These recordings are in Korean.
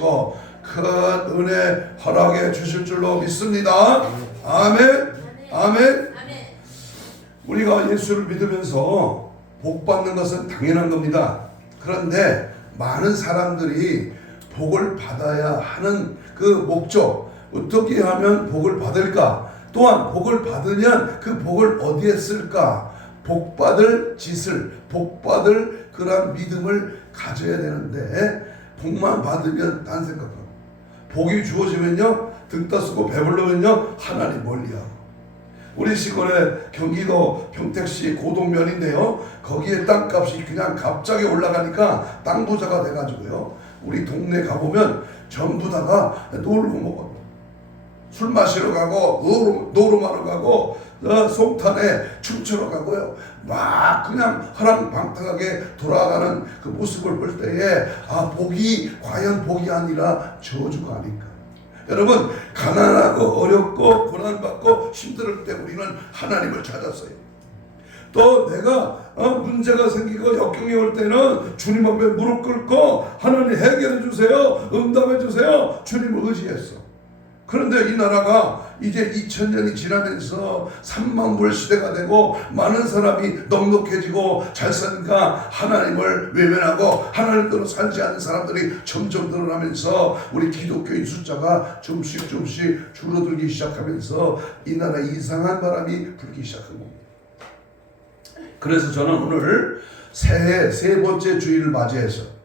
주시고 큰 은혜 허락해 주실 줄로 믿습니다. 아멘. 아멘. 우리가 예수를 믿으면서 복 받는 것은 당연한 겁니다. 그런데 많은 사람들이 복을 받아야 하는 그 목적, 어떻게 하면 복을 받을까? 또한 복을 받으면 그 복을 어디에 쓸까? 복 받을 짓을, 복 받을 그런 믿음을 가져야 되는데, 복만 받으면 딴 생각하고, 복이 주어지면요 등 떠쓰고 배불르면요 하나님 멀리하고. 우리 시골에 경기도 평택시 고동면인데요, 거기에 땅값이 그냥 갑자기 올라가니까 땅 부자가 돼가지고요, 우리 동네 가보면 전부 다가 놀고 먹어요. 술 마시러 가고 노름하러 가고 송탄에 춤추러 가고요, 막 그냥 허랑방탕하게 돌아가는 그 모습을 볼 때에 복이 과연 복이 아니라 저주가 아닐까. 여러분, 가난하고 어렵고 고난받고 힘들 때 우리는 하나님을 찾았어요. 또 내가 문제가 생기고 역경이 올 때는 주님 앞에 무릎 꿇고 하나님 해결해 주세요, 응답해 주세요, 주님을 의지했어. 그런데 이 나라가 이제 2000년이 지나면서 3만 불 시대가 되고 많은 사람이 넉넉해지고 잘 사니까 하나님을 외면하고 하나님대로 살지 않는 사람들이 점점 늘어나면서 우리 기독교인 숫자가 좀씩 줄어들기 시작하면서 이 나라에 이상한 바람이 불기 시작한 겁니다. 그래서 저는 오늘 새해 세 번째 주일을 맞이해서,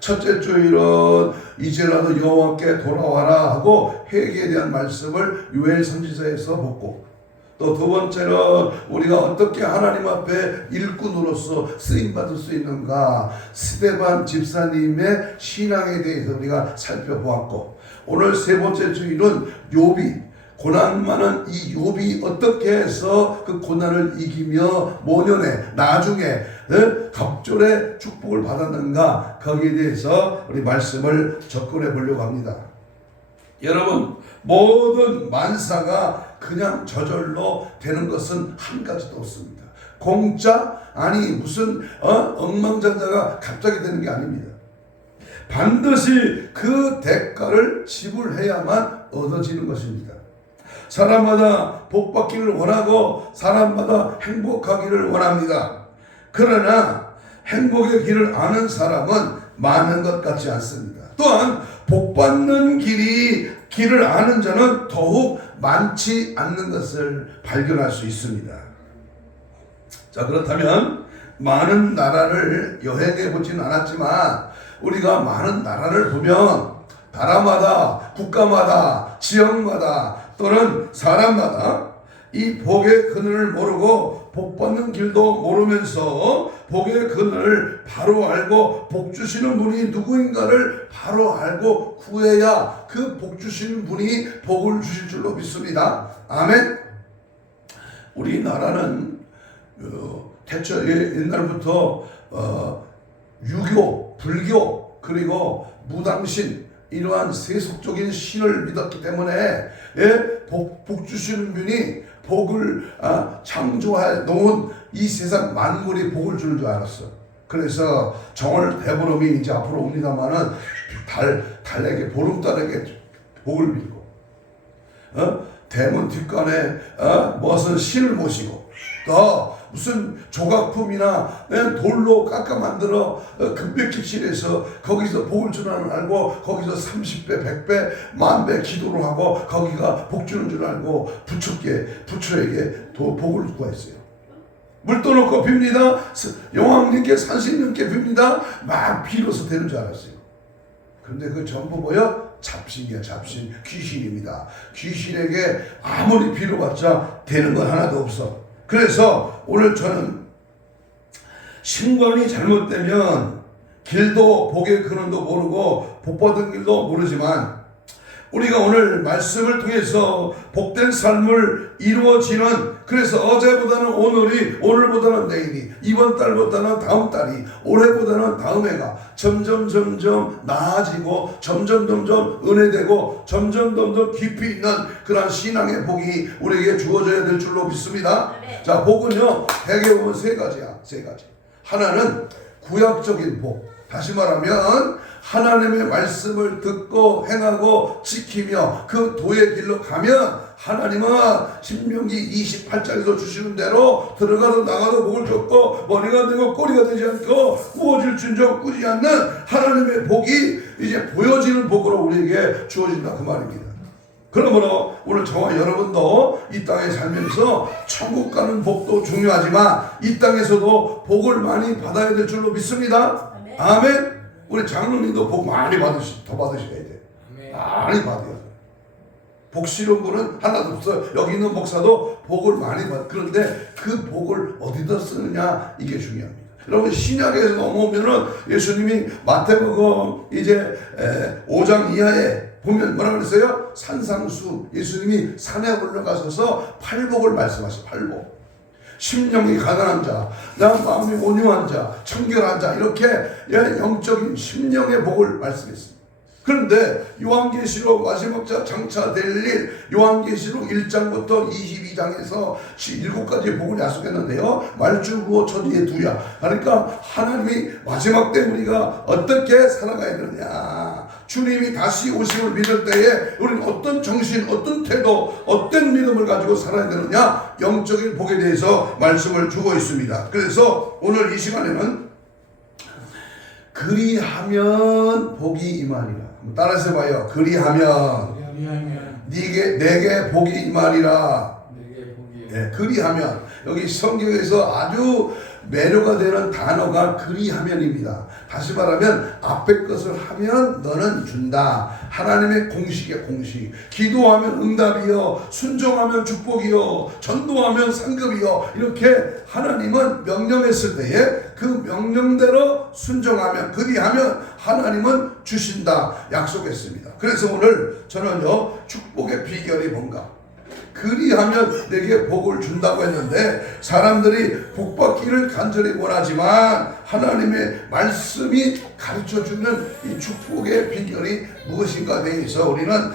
첫째 주일은 이제라도 여호와께 돌아와라 하고 회개에 대한 말씀을 요엘 선지서에서 보고, 또 두 번째는 우리가 어떻게 하나님 앞에 일꾼으로서 쓰임받을 수 있는가, 스데반 집사님의 신앙에 대해서 우리가 살펴보았고, 오늘 세 번째 주일은 욥이, 고난 많은 이 욥이 어떻게 해서 그 고난을 이기며 모년에 나중에 갑절의 축복을 받았는가, 거기에 대해서 우리 말씀을 접근해 보려고 합니다. 여러분, 모든 만사가 그냥 저절로 되는 것은 한 가지도 없습니다. 공짜, 아니 무슨 엉망장자가 갑자기 되는 게 아닙니다. 반드시 그 대가를 지불해야만 얻어지는 것입니다. 사람마다 복 받기를 원하고 사람마다 행복하기를 원합니다. 그러나 행복의 길을 아는 사람은 많은 것 같지 않습니다. 또한 복 받는 길을 아는 자는 더욱 많지 않는 것을 발견할 수 있습니다. 자, 그렇다면 많은 나라를 여행해 보지는 않았지만 우리가 많은 나라를 보면 나라마다, 국가마다, 지역마다 또는 사람마다 이 복의 그늘을 모르고 복 받는 길도 모르면서 복의 그늘을 바로 알고 복 주시는 분이 누구인가를 바로 알고 구해야 그 복 주시는 분이 복을 주실 줄로 믿습니다. 아멘. 우리나라는 대체 옛날부터 유교, 불교, 그리고 무당신, 이러한 세속적인 신을 믿었기 때문에 복 주시는 분이 복을 창조해 놓은 이 세상 만물이 복을 주는 줄 알았어. 그래서 정월 대보름이 이제 앞으로 옵니다마는 달에게, 보름달에게 복을 빌고 대문 뒷간에 무슨 신을 모시고, 또 무슨 조각품이나 돌로 깎아 만들어 금백기실에서 거기서 복을 주는 줄 알고 거기서 30배, 100배, 10,000배 기도를 하고 거기가 복 주는 줄 알고 부처에게 복을 구했어요. 물 떠놓고 빕니다. 여왕님께 산신님께 빕니다. 막 빌어서 되는 줄 알았어요. 그런데 그 전부 뭐야? 잡신이야, 잡신. 귀신입니다. 귀신에게 아무리 빌어봤자 되는 건 하나도 없어. 그래서 오늘 저는 신관이 잘못되면 길도 복의 근원도 모르고 복 받은 길도 모르지만, 우리가 오늘 말씀을 통해서 복된 삶을 이루어지는, 그래서 어제보다는 오늘이, 오늘보다는 내일이, 이번 달보다는 다음 달이, 올해보다는 다음 해가 점점 나아지고 점점 은혜되고 점점 깊이 있는 그런 신앙의 복이 우리에게 주어져야 될 줄로 믿습니다. 자, 복은요 대개 보면 세 가지야. 하나는 구약적인 복, 다시 말하면 하나님의 말씀을 듣고 행하고 지키며 그 도의 길로 가면 하나님은 신명기 28장에서 주시는 대로 들어가도 나가도 복을 줬고 머리가 되고 꼬리가 되지 않고 구워질 준정 꾸지 않는 하나님의 복이 이제 보여지는 복으로 우리에게 주어진다 그 말입니다. 그러므로 오늘 저와 여러분도 이 땅에 살면서 천국 가는 복도 중요하지만 이 땅에서도 복을 많이 받아야 될 줄로 믿습니다. 아멘. 우리 장로님도 복 많이 더 받으셔야 돼. 많이 받아야 돼. 복 싫은 분은 하나도 없어요. 여기 있는 목사도 복을 많이 받아. 그런데 그 복을 어디다 쓰느냐 이게 중요합니다. 여러분 신약에서 넘어오면은 예수님이 마태복음 이제 5장 이하에 보면 뭐라 그랬어요? 산상수 예수님이 산에 올라가셔서 팔복을 말씀하셔요. 팔복. 심령이 가난한 자, 마음이 온유한 자, 청결한 자 이렇게 영적인 심령의 복을 말씀했습니다. 그런데 요한계시록 마지막 장차 될 일 요한계시록 1장부터 22장에서 7가지 복을 약속했는데요. 말주부어 천지의 두야. 그러니까 하나님이 마지막 때 우리가 어떻게 살아가야 되느냐. 주님이 다시 오심을 믿을 때에 우리는 어떤 정신, 어떤 태도, 어떤 믿음을 가지고 살아야 되느냐. 영적인 복에 대해서 말씀을 주고 있습니다. 그래서 오늘 이 시간에는 그리하면 복이 임하리라. 따라서 봐요. 그리하면 내게 복이 임하리라. 네, 그리하면 여기 성경에서 아주 매료가 되는 단어가 그리하면입니다. 다시 말하면 앞에 것을 하면 너는 준다. 하나님의 공식의 공식. 기도하면 응답이요, 순종하면 축복이요, 전도하면 상급이요. 이렇게 하나님은 명령했을 때에 그 명령대로 순종하면 그리하면 하나님은 주신다 약속했습니다. 그래서 오늘 저는요 축복의 비결이 뭔가 그리하면 내게 복을 준다고 했는데 사람들이 복 받기를 간절히 원하지만 하나님의 말씀이 가르쳐주는 이 축복의 비결이 무엇인가 대해서 우리는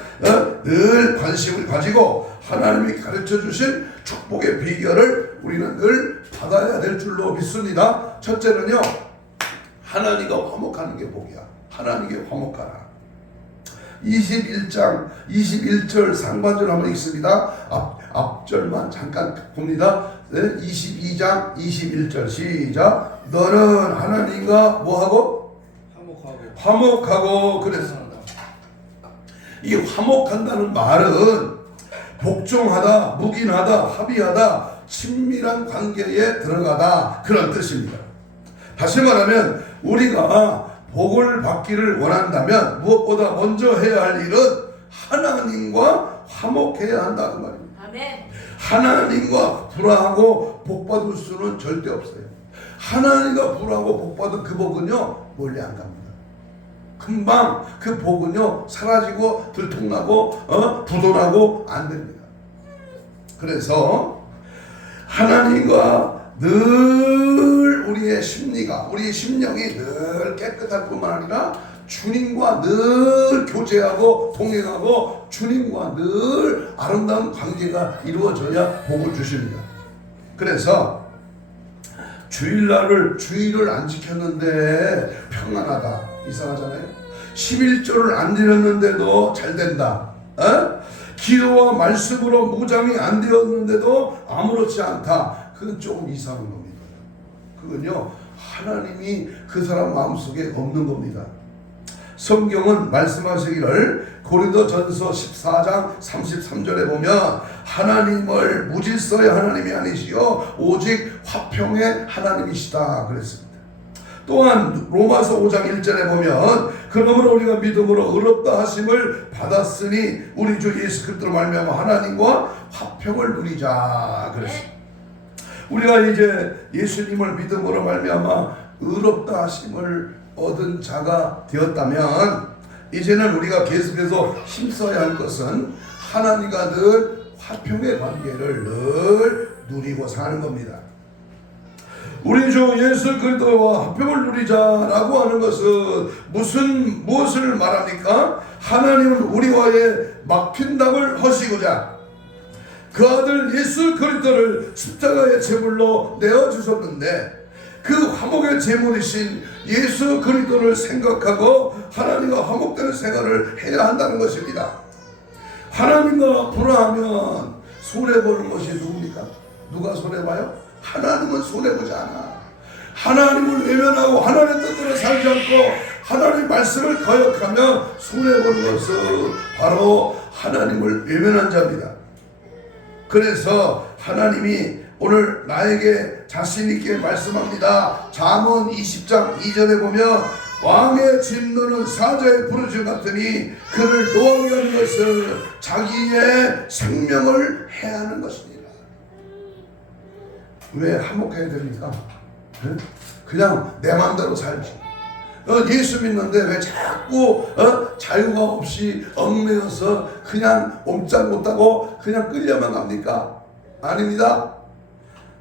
늘 관심을 가지고 하나님이 가르쳐주신 축복의 비결을 우리는 늘 받아야 될 줄로 믿습니다. 첫째는요 하나님과 화목하는 게 복이야. 하나님께 화목하라. 21장 21절 상반절 한번 읽습니다. 앞절만 잠깐 봅니다. 22장 21절 시작. 너는 하나님과 뭐하고? 화목하고 그랬습니다. 이 화목한다는 말은 복종하다, 묵인하다, 합의하다, 친밀한 관계에 들어가다 그런 뜻입니다. 다시 말하면 우리가 복을 받기를 원한다면 무엇보다 먼저 해야 할 일은 하나님과 화목해야 한다 그 말입니다. 아멘. 하나님과 불화하고 복 받을 수는 절대 없어요. 하나님과 불화하고 복 받은 그 복은요 멀리 안 갑니다. 금방 그 복은요 사라지고 들통나고 부도나고 안 됩니다. 그래서 하나님과 늘 우리의 심리가, 우리의 심령이 늘 깨끗할 뿐만 아니라 주님과 늘 교제하고 동행하고 주님과 늘 아름다운 관계가 이루어져야 복을 주십니다. 그래서 주일을 안 지켰는데 평안하다. 이상하잖아요. 11조를 안 드렸는데도 잘 된다. 기도와 말씀으로 무장이 안 되었는데도 아무렇지 않다. 그건 조금 이상한 겁니다. 그건요 하나님이 그 사람 마음속에 없는 겁니다. 성경은 말씀하시기를 고린도전서 14장 33절에 보면 하나님을 무질서의 하나님이 아니시요 오직 화평의 하나님이시다 그랬습니다. 또한 로마서 5장 1절에 보면 그러므로 우리가 믿음으로 의롭다 하심을 받았으니 우리 주 예수 그리스도로 말미암아 하나님과 화평을 누리자 그랬습니다. 우리가 이제 예수님을 믿음으로 말미암아 의롭다 하심을 얻은 자가 되었다면 이제는 우리가 계속해서 힘써야 할 것은 하나님과 늘 화평의 관계를 늘 누리고 사는 겁니다. 우리 주 예수 그리스도와 화평을 누리자라고 하는 것은 무엇을 말합니까? 하나님은 우리와의 막힌 담을 허시고자 그 아들 예수 그리스도를 십자가의 제물로 내어주셨는데 그 화목의 제물이신 예수 그리스도를 생각하고 하나님과 화목되는 생활을 해야 한다는 것입니다. 하나님과 불화하면 손해보는 것이 누굽니까? 누가 손해봐요? 하나님은 손해보지 않아. 하나님을 외면하고 하나님의 뜻대로 살지 않고 하나님의 말씀을 거역하며 손해보는 것은 바로 하나님을 외면한 자입니다. 그래서 하나님이 오늘 나에게 자신있게 말씀합니다. 잠언 20장 2절에 보면 왕의 진노는 사자의 부르짖음 같으니 그를 노하게 하는 것은 자기의 생명을 해하는 것입니다. 왜 화목해야 됩니까? 그냥 내 마음대로 살지. 예수 믿는데 왜 자꾸 자유가 없이 얽매여서 그냥 옴짝 못하고 그냥 끌려만 갑니까? 아닙니다.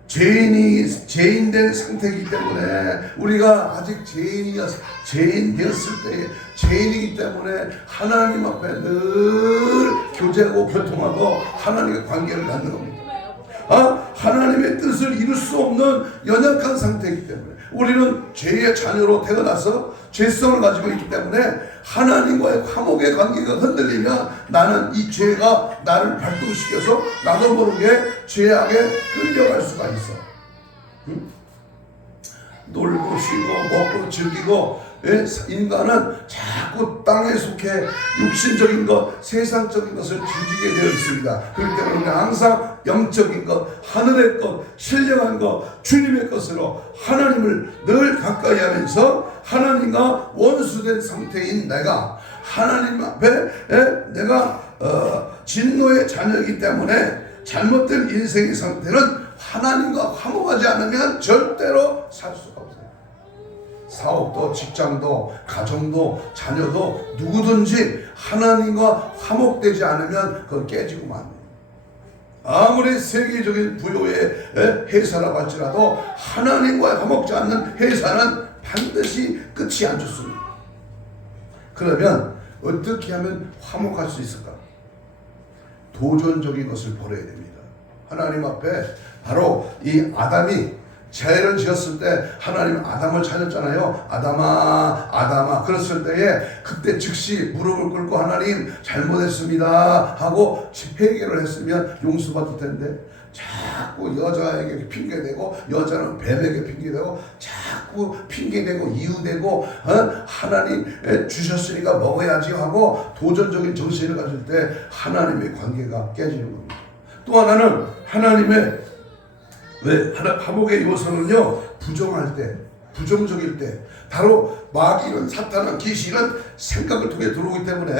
죄인된 상태이기 때문에 우리가 아직 죄인 되었을 때 죄인이기 때문에 하나님 앞에 늘 교제하고 교통하고 하나님과 관계를 갖는 겁니다. 하나님의 뜻을 이룰 수 없는 연약한 상태이기 때문에 우리는 죄의 자녀로 태어나서 죄성을 가지고 있기 때문에 하나님과의 화목의 관계가 흔들리면 나는 이 죄가 나를 발동시켜서 나도 모르게 죄악에 끌려갈 수가 있어. 놀고 쉬고 먹고 즐기고 인간은 자꾸 땅에 속해 육신적인 것, 세상적인 것을 즐기게 되어 있습니다. 그렇기 때문에 우리는 항상 영적인 것, 하늘의 것, 신령한 것, 주님의 것으로 하나님을 늘 가까이 하면서 하나님과 원수된 상태인 내가 하나님 앞에 내가 진노의 자녀이기 때문에 잘못된 인생의 상태는 하나님과 화목하지 않으면 절대로 살 수가 없어요. 사업도 직장도 가정도 자녀도 누구든지 하나님과 화목되지 않으면 그건 깨지고 맙니다. 아무리 세계적인 부여의 회사라고 할지라도 하나님과 화목지 않는 회사는 반드시 끝이 안 좋습니다. 그러면 어떻게 하면 화목할 수 있을까? 도전적인 것을 버려야 됩니다. 하나님 앞에 바로 이 아담이 죄를 지었을 때 하나님 아담을 찾았잖아요. 아담아 그랬을 때에 그때 즉시 무릎을 꿇고 하나님 잘못했습니다 하고 회개를 했으면 용서받을 텐데 자꾸 여자에게 핑계대고 여자는 뱀에게 핑계대고 자꾸 핑계대고 이유대고 하나님 주셨으니까 먹어야지 하고 도전적인 정신을 가질 때 하나님의 관계가 깨지는 겁니다. 또 하나는 하나님의 화목의 요소는요, 부정할 때, 부정적일 때, 바로 마귀는 사탄은 귀신은 생각을 통해 들어오기 때문에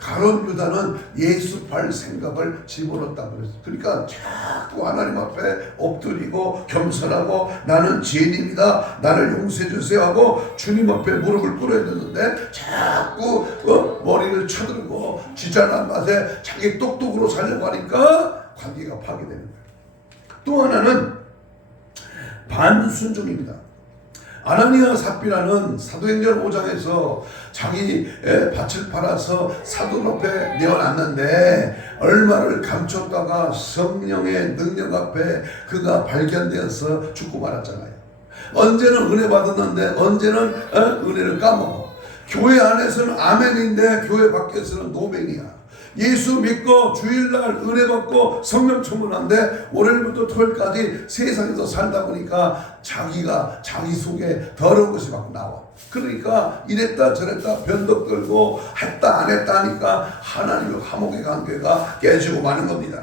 가룟 유다는 예수할 생각을 집어넣었다고 그랬어요. 그러니까 자꾸 하나님 앞에 엎드리고 겸손하고 나는 죄인입니다, 나를 용서해 주세요 하고 주님 앞에 무릎을 꿇어야 되는데 자꾸 머리를 쳐들고 지잘난 맛에 자기 똑똑으로 살려고 하니까 관계가 파괴됩니다. 또 하나는 반순종입니다. 아나니아 삽비라는 사도행전 5장에서 자기 밭을 팔아서 사도 앞에 내어놨는데 얼마를 감췄다가 성령의 능력 앞에 그가 발견되어서 죽고 말았잖아요. 언제는 은혜 받았는데 언제는 은혜를 까먹어. 교회 안에서는 아멘인데 교회 밖에서는 노멘이야. 예수 믿고 주일날 은혜 받고 성령 충만한데 월요일부터 토요일까지 세상에서 살다 보니까 자기가 자기 속에 더러운 것이 막 나와. 그러니까 이랬다 저랬다 변덕 들고 했다 안 했다 하니까 하나님의 화목의 관계가 깨지고 마는 겁니다.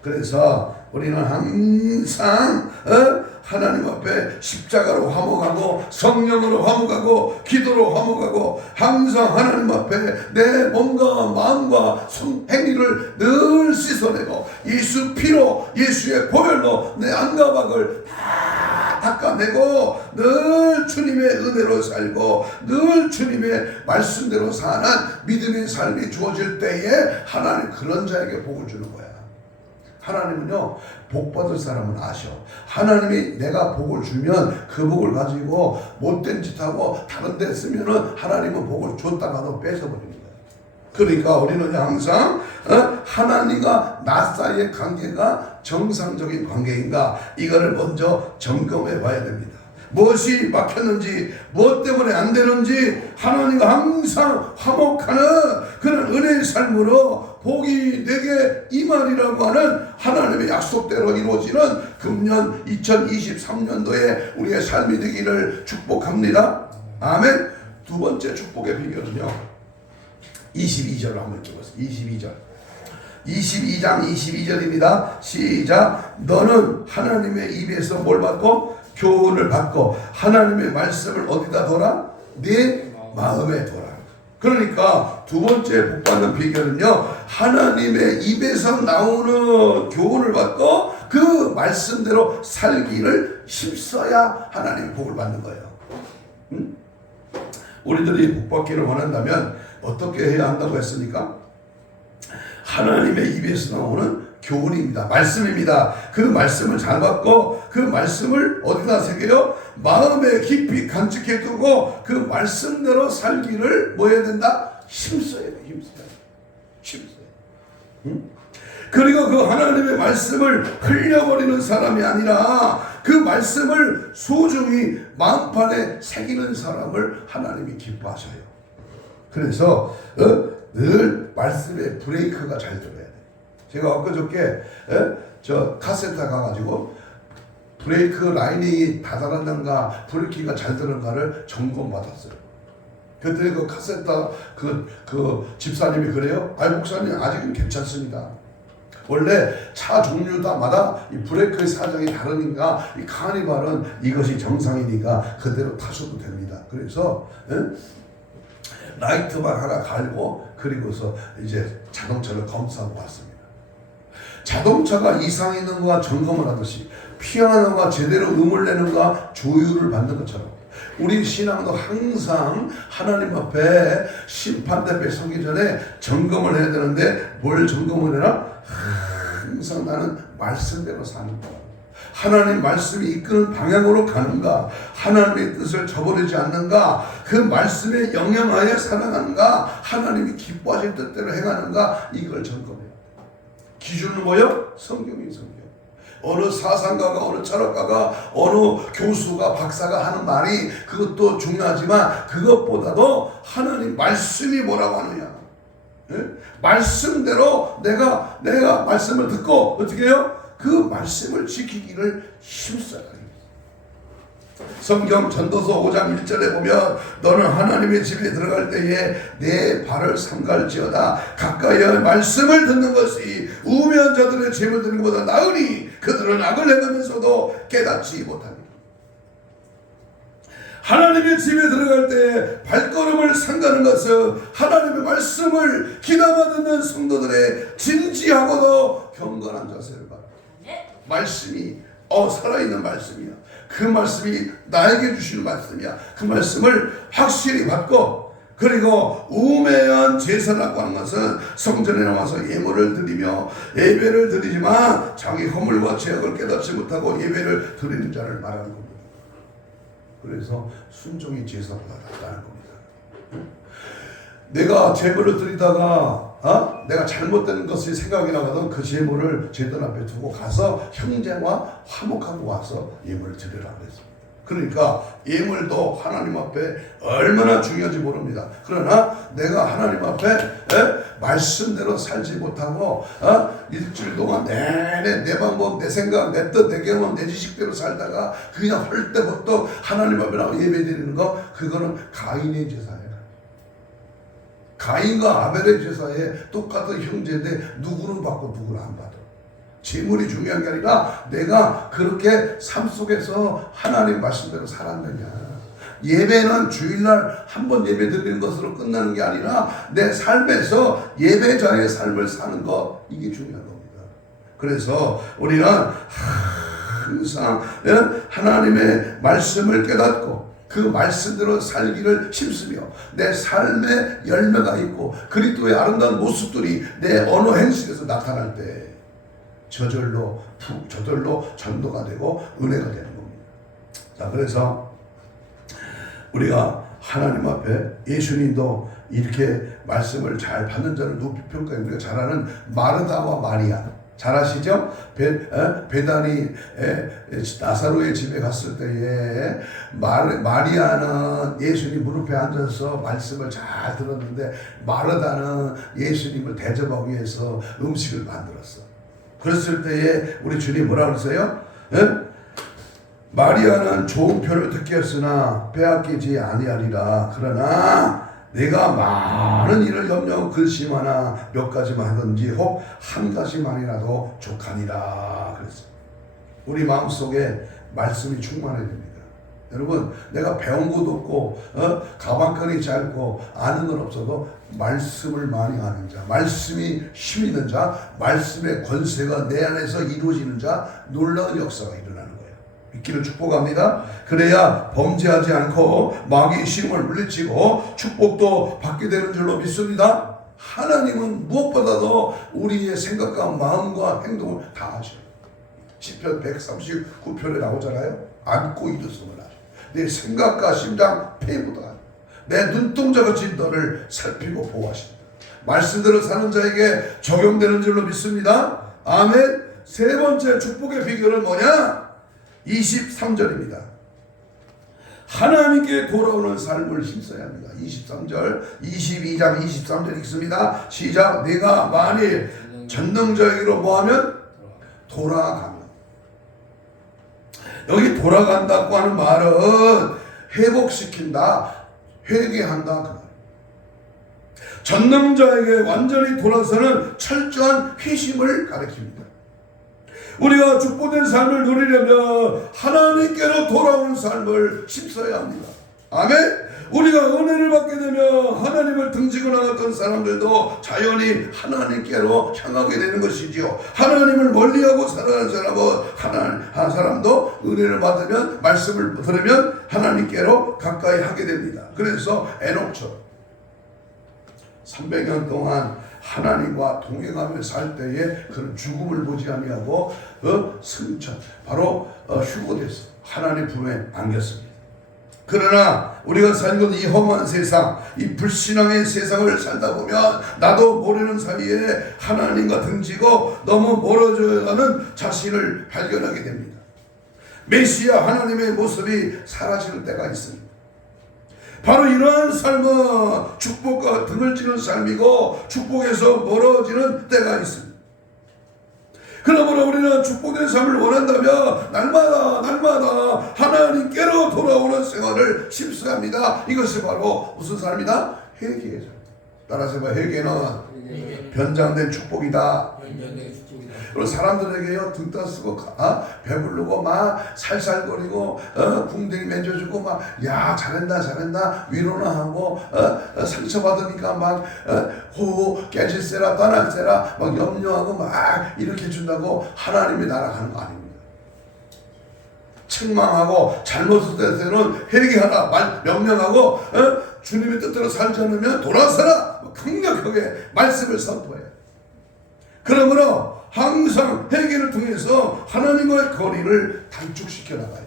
그래서 우리는 항상 하나님 앞에 십자가로 화목하고 성령으로 화목하고 기도로 화목하고 항상 하나님 앞에 내 몸과 마음과 행위를 늘 씻어내고 예수 피로 예수의 보혈로 내 안가박을 다 닦아내고 늘 주님의 은혜로 살고 늘 주님의 말씀대로 사는 믿음의 삶이 주어질 때에 하나님 그런 자에게 복을 주는 거야. 하나님은요, 복 받을 사람은 아셔. 하나님이 내가 복을 주면 그 복을 가지고 못된 짓 하고 다른 데 쓰면은 하나님은 복을 줬다가도 뺏어버립니다. 그러니까 우리는 항상 하나님과 나 사이의 관계가 정상적인 관계인가 이거를 먼저 점검해 봐야 됩니다. 무엇이 막혔는지, 무엇 때문에 안 되는지 하나님과 항상 화목하는 그런 은혜의 삶으로 복이 내게 임하리라고 하는 하나님의 약속대로 이루어지는 금년 2023년도에 우리의 삶이 되기를 축복합니다. 아멘. 두 번째 축복의 비결은요, 22절을 한번 읽어보세요. 22장 22절입니다. 시작. 너는 하나님의 입에서 뭘 받고? 교훈을 받고 하나님의 말씀을 어디다 둬라? 네 마음에 둬라. 그러니까 두 번째 복받는 비결은요, 하나님의 입에서 나오는 교훈을 받고 그 말씀대로 살기를 힘써야 하나님의 복을 받는 거예요. 우리들이 복받기를 원한다면 어떻게 해야 한다고 했습니까? 하나님의 입에서 나오는 교훈입니다. 말씀입니다. 그 말씀을 잘 받고 그 말씀을 어디다 새겨요? 마음에 깊이 간직해 두고 그 말씀대로 살기를 뭐 해야 된다? 힘써야 돼. 힘써야. 그리고 그 하나님의 말씀을 흘려버리는 사람이 아니라 그 말씀을 소중히 마음판에 새기는 사람을 하나님이 기뻐하셔요. 그래서 늘 말씀에 브레이크가 잘 들어야 돼. 제가 엊그저께 저 카센터 가가지고 브레이크 라인이 다달았는가 브레이크가 잘 들었는가를 점검받았어요. 그때 그 카센터 그 집사님이 그래요. 아이 목사님 아직은 괜찮습니다. 원래 차 종류마다 이 브레이크의 사정이 다르니까 이 카니발은 이것이 정상이니까 그대로 타셔도 됩니다. 그래서 라이트만 하나 갈고 그리고서 이제 자동차를 검사하고 왔습니다. 자동차가 이상이 있는가 점검을 하듯이 피아노가 제대로 음을 내는가 조율을 받는 것처럼 우리 신앙도 항상 하나님 앞에 심판대에 서기 전에 점검을 해야 되는데 뭘 점검을 해라? 항상 나는 말씀대로 사는 거야. 하나님 말씀이 이끄는 방향으로 가는가, 하나님의 뜻을 저버리지 않는가, 그 말씀에 영향하여 살아가는가, 하나님이 기뻐하실 뜻대로 행하는가, 이걸 점검해요. 기준은 뭐예요? 성경이 성경. 어느 사상가가, 어느 철학가가, 어느 교수가, 박사가 하는 말이 그것도 중요하지만 그것보다도 하나님 말씀이 뭐라고 하느냐. 네? 말씀대로 내가 말씀을 듣고 어떻게 해요? 그 말씀을 지키기를 힘써야 해요. 성경 전도서 5장 1절에 보면 너는 하나님의 집에 들어갈 때에 내 발을 삼갈지어다 가까이의 말씀을 듣는 것이 우매한 자들의 죄를 드는 것보다 나으니 그들은 악을 행하면서도 깨닫지 못하니. 하나님의 집에 들어갈 때 발걸음을 삼가는 것은 하나님의 말씀을 귀담아 듣는 성도들의 진지하고도 경건한 자세를 바랍니다. 말씀이 살아있는 말씀이야. 그 말씀이 나에게 주시는 말씀이야. 그 말씀을 확실히 받고, 그리고 우매한 제사라고 하는 것은 성전에 나와서 예물을 드리며 예배를 드리지만 자기 허물과 죄악을 깨닫지 못하고 예배를 드리는 자를 말하는 겁니다. 그래서 순종이 제사보다 낫다는 겁니다. 내가 제물을 드리다가 내가 잘못된 것이 생각이 나거든 그 제물을 제단 앞에 두고 가서 형제와 화목하고 와서 예물을 드리라고 했습니다. 그러니까 예물도 하나님 앞에 얼마나 중요한지 모릅니다. 그러나 내가 하나님 앞에 말씀대로 살지 못하고 일주일 동안 내내 내 방법, 내 생각, 내 뜻, 내 경험, 내 지식대로 살다가 그냥 헐때부터 하나님 앞에 나와 예배드리는 거, 그거는 가인의 제사예요. 가인과 아벨의 제사에 똑같은 형제인데 누구는 받고 누구는 안 받아. 재물이 중요한 게 아니라 내가 그렇게 삶 속에서 하나님 말씀대로 살았느냐. 예배는 주일날 한 번 예배 드리는 것으로 끝나는 게 아니라 내 삶에서 예배자의 삶을 사는 것, 이게 중요한 겁니다. 그래서 우리는 항상 하나님의 말씀을 깨닫고 그 말씀대로 살기를 힘쓰며 내 삶에 열매가 있고 그리스도의 아름다운 모습들이 내 언어 행실에서 나타날 때 저절로 전도가 되고 은혜가 되는 겁니다. 자, 그래서 우리가 하나님 앞에 예수님도 이렇게 말씀을 잘 받는 자를 높이 평가해. 우리가 잘 아는 마르다와 마리아, 잘 아시죠? 베다니 나사로의 집에 갔을 때에 마리아는 예수님 무릎에 앉아서 말씀을 잘 들었는데 마르다는 예수님을 대접하기 위해서 음식을 만들었어. 그랬을 때에 우리 주님 뭐라 그랬어요? 마리아는 좋은 표를 듣게 했으나 빼앗기지 아니하리라. 그러나 내가 많은 일을 염려하고 근심하나 몇 가지만 하든지 혹 한 가지만이라도 족하니라. 그랬어요. 우리 마음속에 말씀이 충만해야 됩니다. 여러분, 내가 배운 것도 없고 가방끈이 짧고 아는 건 없어도 말씀을 많이 아는 자, 말씀이 힘 있는 자, 말씀의 권세가 내 안에서 이루어지는 자, 놀라운 역사가 일어나는 거예요. 믿기를 축복합니다. 그래야 범죄하지 않고 마귀의 시험을 물리치고 축복도 받게 되는 줄로 믿습니다. 하나님은 무엇보다도 우리의 생각과 마음과 행동을 다 아셔요. 시편 139편에 나오잖아요. 안고 일어섬을 하셔. 내 생각과 심장 폐보다 내 눈동자같이 너를 살피고 보호하신다. 말씀대로 사는 자에게 적용되는 줄로 믿습니다. 아멘. 세 번째 축복의 비결은 뭐냐? 23절입니다. 하나님께 돌아오는 삶을 힘써야 합니다. 23절, 22장 23절 읽습니다. 시작. 내가 만일 전능자에게로 뭐하면? 돌아가면. 여기 돌아간다고 하는 말은 회복시킨다, 회개한다 그 말. 전능자에게 완전히 돌아서는 철저한 회심을 가리킵니다. 우리가 축복된 삶을 누리려면 하나님께로 돌아오는 삶을 힘써야 합니다. 아멘. 우리가 은혜를 받게 되면 하나님을 등지고 나갔던 사람들도 자연히 하나님께로 향하게 되는 것이지요. 하나님을 멀리하고 살아가는 사람은 한 사람도 은혜를 받으면 말씀을 들으면 하나님께로 가까이 하게 됩니다. 그래서 에녹처럼 300년 동안 하나님과 동행하며 살 때에 그런 죽음을 보지 아니하고 승천 바로 휴거돼서 하나님 품에 안겼습니다. 그러나 우리가 살고 이 험한 세상, 이 불신앙의 세상을 살다 보면 나도 모르는 사이에 하나님과 등지고 너무 멀어져가는 자신을 발견하게 됩니다. 메시아 하나님의 모습이 사라지는 때가 있습니다. 바로 이러한 삶은 축복과 등을 지는 삶이고 축복에서 멀어지는 때가 있습니다. 그러므로 우리는 축복된 삶을 원한다면 날마다 하나님께로 돌아오는 생활을 힘써합니다. 이것이 바로 무슨 삶이다? 회개의 삶. 따라서 회개는 변장된 축복이다. 그리고 사람들에게요 등 따쓰고 배부르고 막 살살거리고 궁뎅이 만져주고 막 야 잘한다 위로나 하고 상처받으니까 막 호호 깨질세라 떠날세라 막 염려하고 막 이렇게 준다고 하나님이 날아가는 거 아닙니다. 책망하고 잘못했을 때는 회개하라 명령하고 주님의 뜻대로 살지 않으면 돌아서라 강력하게 말씀을 선포해요. 그러므로 항상 회개를 통해서 하나님과의 거리를 단축시켜 나가요.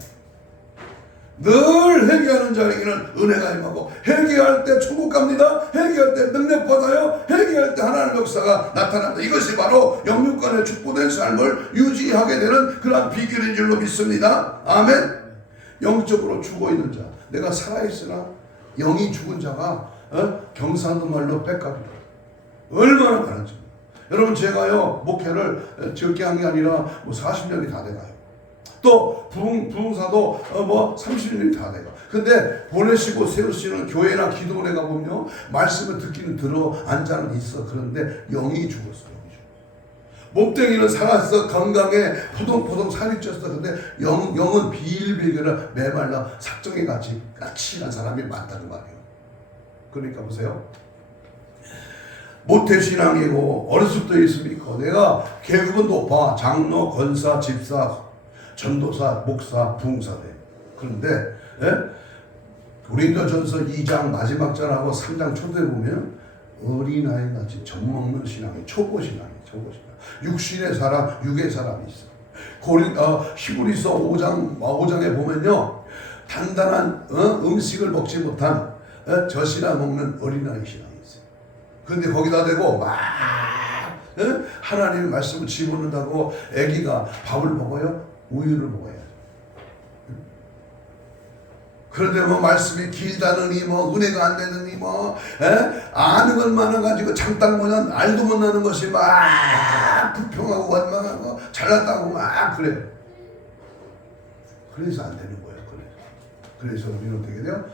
늘 회개하는 자에게는 은혜가 임하고 회개할 때 천국 갑니다. 회개할 때 능력 받아요. 회개할 때 하나님의 역사가 나타납니다. 이것이 바로 영육간의 축복된 삶을 유지하게 되는 그런 비결인 줄로 믿습니다. 아멘. 영적으로 죽어있는 자, 내가 살아있으나 영이 죽은 자가 경상도 말로 빽갑이다. 얼마나 많은지. 여러분 제가요 목회를 적게 한 게 아니라 40년이 다 돼가요. 또 부흥사도 30년이 다 돼요. 근데 보내시고 세우시는 교회나 기도원에 가보면 말씀을 듣기는 들어 앉아는 있어. 그런데 영이 죽었어. 몸뚱이는 살았어. 건강해. 포동포동 살이 쪘어. 근데 영은 비일비일하게 메말라 삭정에 같이 까칠한 사람이 많다는 말이에요. 그러니까 보세요. 모태신앙이고 어렸을 때 있으니까 내가 계급은 높아. 장로, 권사, 집사, 전도사, 목사, 부흥사 돼. 그런데 고린도전서 2장 마지막 절하고 3장 초대에 보면 어린아이같이 젖먹는 신앙이 초보신앙이 육신의 사람, 육의 사람이 있어. 히브리서 5장에 보면요 단단한 음식을 먹지 못한 젖이나 먹는 어린아이 신앙이 있어요. 근데 거기다 대고 막 하나님의 말씀을 집어넣는다고 아기가 밥을 먹어요? 우유를 먹어야죠. 그런데 뭐 말씀이 길다느니 뭐 은혜가 안 되느니 뭐 아는 것 많아가지고 장딱 보면 알도 못 나는 것이 막 불평하고 원망하고 잘났다고 막 그래요. 그래서 안 되는 거예요. 그래서 우리는 어떻게 돼요?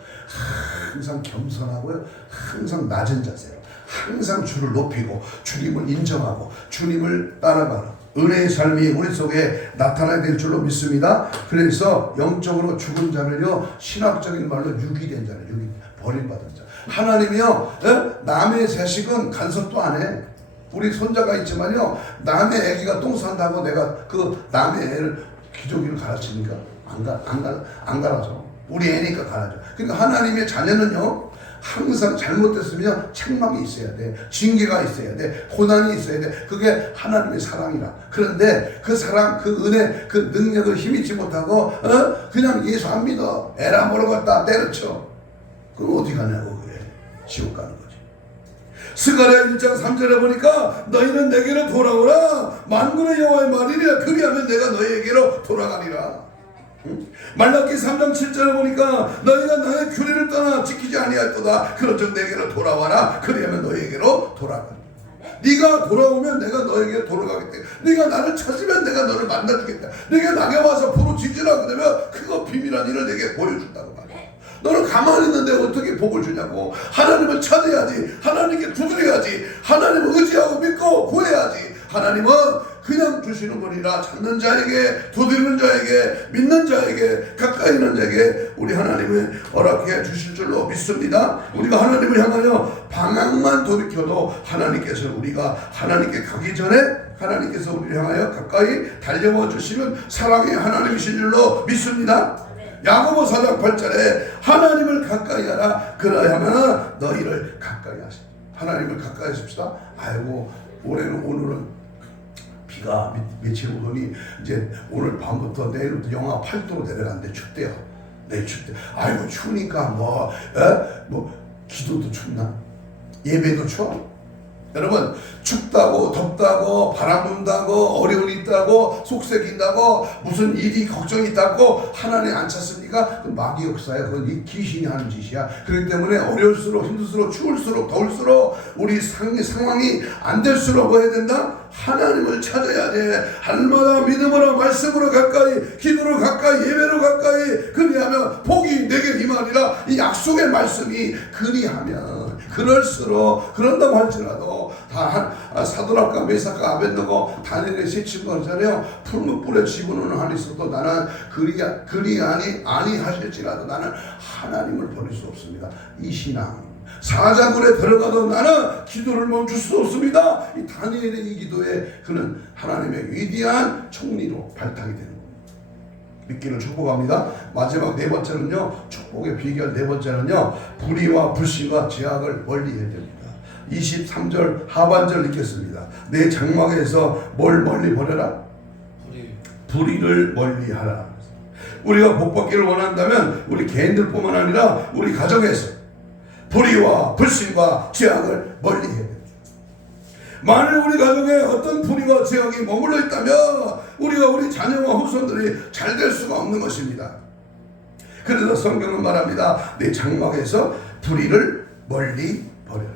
항상 겸손하고요. 항상 낮은 자세로 항상 주를 높이고 주님을 인정하고 주님을 따라가는 은혜의 삶이 우리 속에 나타나야 될 줄로 믿습니다. 그래서 영적으로 죽은 자를요, 신학적인 말로 유기된 자를, 버림받은 자. 하나님이요, 남의 자식은 간섭도 안 해. 우리 손자가 있지만요, 남의 애기가 똥 싼다고 내가 그 남의 애를 기저귀를 갈아치니까 안 갈아줘. 우리 애니까 갈아줘. 그러니까 하나님의 자녀는요, 항상 잘못됐으면 책망이 있어야 돼. 징계가 있어야 돼. 고난이 있어야 돼. 그게 하나님의 사랑이라. 그런데 그 사랑, 그 은혜, 그 능력을 힘입지 못하고 그냥 예수 안 믿어. 에라 모르겠다 때려쳐. 그럼 어디 가냐고. 그래. 지옥 가는 거지. 스가랴 1장 3절에 보니까 너희는 내게로 돌아오라. 만군의 여호와의 말이니라. 그리하면 내가 너희에게로 돌아가리라. 말라기 3장 7절에 보니까 너희가 나의 규례를 떠나 지키지 아니할도다. 그런즉 내게로 돌아와라. 그리하면 너희에게로 돌아가리. 네가 돌아오면 내가 너에게 돌아가겠다. 네가 나를 찾으면 내가 너를 만나주겠다. 네가 나게 와서 부르짖으라 그러면 그거 비밀한 일을 내게 보여준다고 말이야. 너는 가만히 있는데 어떻게 복을 주냐고. 하나님을 찾아야지. 하나님께 두드려야지. 하나님을 의지하고 믿고 구해야지. 하나님은 그냥 주시는 분이라 찾는 자에게, 두드리는 자에게, 믿는 자에게, 가까이 있는 자에게 우리 하나님을 허락해 주실 줄로 믿습니다. 우리가 하나님을 향하여 방향만 돌이켜도 하나님께서 우리가 하나님께 가기 전에 하나님께서 우리를 향하여 가까이 달려와 주시는 사랑의 하나님이신 줄로 믿습니다. 야고보 4장 8절에 하나님을 가까이 하라. 그러야만 너희를 가까이 하시다. 하나님을 가까이 하십시다. 아이고 오늘은 비가 며칠 오더니 이제 오늘 밤부터 내일부터 영하 8도로 내려갔는데 춥대요. 내일 춥대. 아이고 추우니까 뭐 기도도 춥나? 예배도 추워? 여러분 춥다고 덥다고 바람 분다고 어려움이 있다고 속색인다고 무슨 일이 걱정이 있다고 하나님 안 찾습니까? 그 마귀 역사야. 그건 이 귀신이 하는 짓이야. 그렇기 때문에 어려울수록 힘들수록 추울수록 더울수록 우리 상황이 안 될수록 뭐 해야 된다? 하나님을 찾아야 돼. 할마다 믿음으로 말씀으로 가까이 기도로 가까이 예배로 가까이 그리하면 복이 내게 임하리라. 이 약속의 말씀이 그리하면 그럴수록 그런다고 할지라도 다 사드락과 메삭과 아벳느고 다니엘의 세 친구가 그러잖아요. 풀무불에 집어넣는 한이 있어도 나는 그리 아니하실지라도 나는 하나님을 버릴 수 없습니다. 이 신앙 사자굴에 들어가도 나는 기도를 멈출 수 없습니다. 이 다니엘의 이 기도에 그는 하나님의 위대한 총리로 발탁이 되는 겁니다. 믿기를 축복합니다. 마지막 네 번째는요, 축복의 비결 네 번째는요, 불의와 불신과 죄악을 멀리해야 됩니다. 23절 하반절 읽겠습니다. 내 장막에서 뭘 멀리 버려라? 불의를 멀리하라. 우리가 복받기를 원한다면 우리 개인들뿐만 아니라 우리 가정에서 불의와 불신과 죄악을 멀리해야 됩니다. 만일 우리 가정에 어떤 불의와 죄악이 머물러 있다면 우리 자녀와 후손들이 잘 될 수가 없는 것입니다. 그래서 성경은 말합니다. 내 장막에서 불의를 멀리 버려라.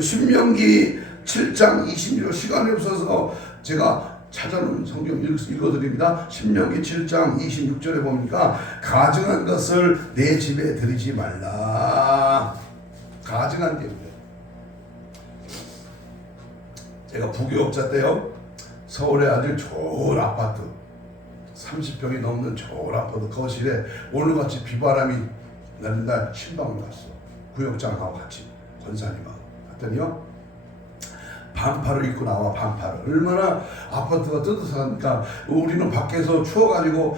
신명기 7장 26절 시간이 없어서 제가 찾아놓은 성경 읽어드립니다. 신명기 7장 26절에 보니까 가증한 것을 내 집에 들이지 말라. 가증한 게 뭐예요? 제가 부교육자 때요, 서울에 아주 좋은 아파트 30평이 넘는 좋은 아파트 거실에 오늘같이 비바람이 나는 날 신방을 갔어. 구역장하고 같이 권사님하고 갔더니요, 반팔을 입고 나와. 반팔을. 얼마나 아파트가 뜨뜻하니까 우리는 밖에서 추워가지고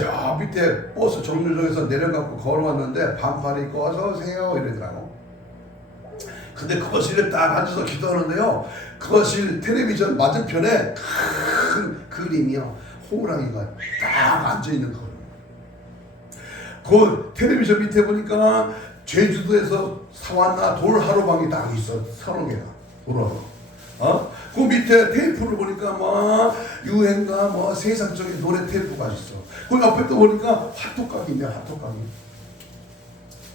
저 밑에 버스 정류장에서 내려가고 걸어왔는데 반팔 입고 어서 오세요 이러더라고. 근데 거실에 딱 앉아서 기도하는데요, 거실 텔레비전 맞은편에 큰 그림이요, 호랑이가 딱 앉아있는 거. 그 텔레비전 밑에 보니까 제주도에서 사왔나 돌 하루방이 딱 있어. 30개가 돌아서 그 밑에 테이프를 보니까 뭐 유행가 뭐 세상적인 노래 테이프가 있어. 그 옆에 또 보니까 핫도그가 있네. 핫도그가.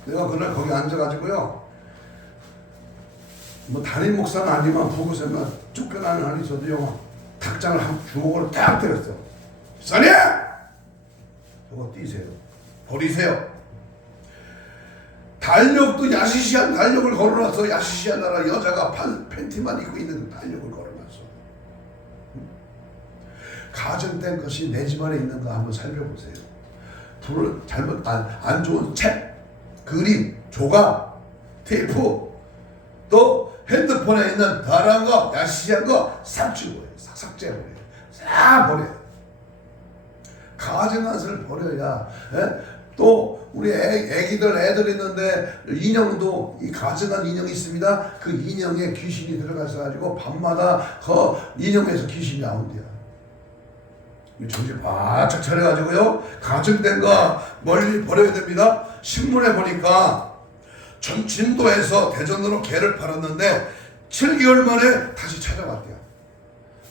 내가 그날 거기 앉아가지고요, 뭐 담임 목사는 아니지만 부고세면 쫓겨나는 한이 있어도요, 닭장을 한 주먹으로 딱 때렸어. 선이! 저거 띄세요. 버리세요. 달력도 야시시한 달력을 걸어놨어. 야시시한 나라 여자가 팬티만 입고 있는 달력을 걸어놨어. 가정된 것이 내 집안에 있는가 한번 살펴보세요. 불을 잘못 안 좋은 책, 그림, 조각, 테이프, 또 핸드폰에 있는 더러운 거, 야시시한 거 싹 지워버려요. 싹 째버려요. 싹 버려요. 가정한을 버려야. 또 우리 애들 있는데 인형도, 이 가정한 인형이 있습니다. 그 인형에 귀신이 들어가서 가지고 밤마다 그 인형에서 귀신이 나온대요. 정신 바짝 차려가지고요, 가정된 거 멀리 버려야 됩니다. 신문에 보니까 진도에서 대전으로 개를 팔았는데 7개월 만에 다시 찾아왔대요.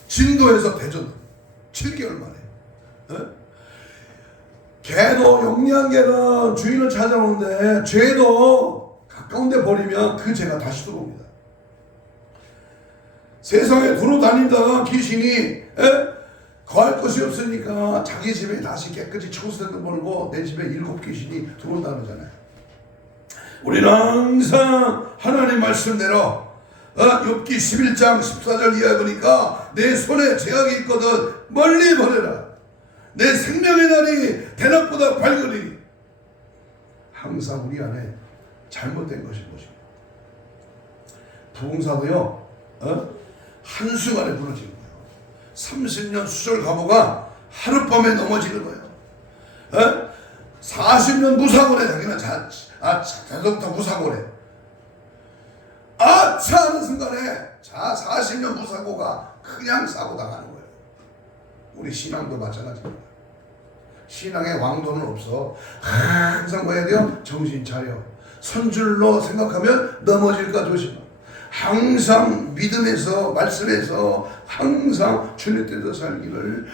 진도에서 대전 7개월 만에. 개도, 용리한 개는 주인을 찾아오는데 죄도 가까운 데 버리면 그 죄가 다시 들어옵니다. 세상에 돌아다니다가 귀신이 거할 것이 없으니까 자기 집에 다시 깨끗이 청소해도 모르고 내 집에 7 귀신이 들어온다 그러잖아요. 우리는 항상 하나님 말씀대로 욥기 11장 14절 이하에 보니까 내 손에 죄악이 있거든 멀리 버려라. 내 생명의 날이 대낮보다 밝으리니. 항상 우리 안에 잘못된 것이 무엇입니까? 부흥사도요, 한순간에 무너지는 거예요. 30년 수절 감호가 하룻밤에 넘어지는 거예요. 40년 무사고래. 자기는 대전부터 무사고래. 아차 하는 순간에 40년 무사고가 그냥 사고 당하는 거예요. 우리 신앙도 마찬가지입니다. 신앙의 왕도는 없어. 항상 뭐 해야 돼요? 정신 차려. 선줄로 생각하면 넘어질까 조심하. 항상 믿음에서, 말씀에서 항상 주님 뜻대로 살기를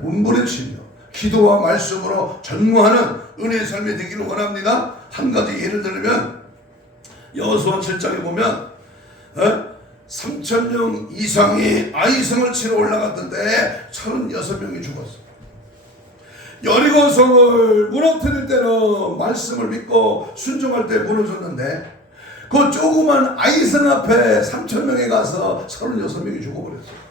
몸부림치며 기도와 말씀으로 전무하는 은혜의 삶이 되기를 원합니다. 한 가지 예를 들면 여호수아 7장에 보면 3,000명 이상이 아이성을 치러 올라갔던데 36명이 죽었어. 여리고성을 무너뜨릴 때는 말씀을 믿고 순종할 때 무너졌는데 그 조그만 아이성 앞에 3,000명이 가서 36명이 죽어버렸어.